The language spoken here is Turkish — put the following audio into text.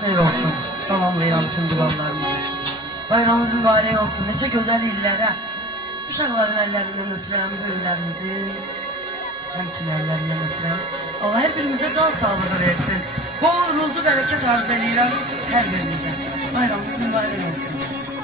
Hayır olsun. Salamlayıram bütün duvarlarımızı. Bayramımız mübarek olsun. Neçə gözəl illərə. Uşaqların əllərindən öpürəm, böyüklərimizin. Həmçinin əllərindən öpürəm. Allah hər birimizə can sağlığı versin. Bol, ruzlu, bərəkət arz edirəm hər birimizə. Bayramımız mübarek olsun.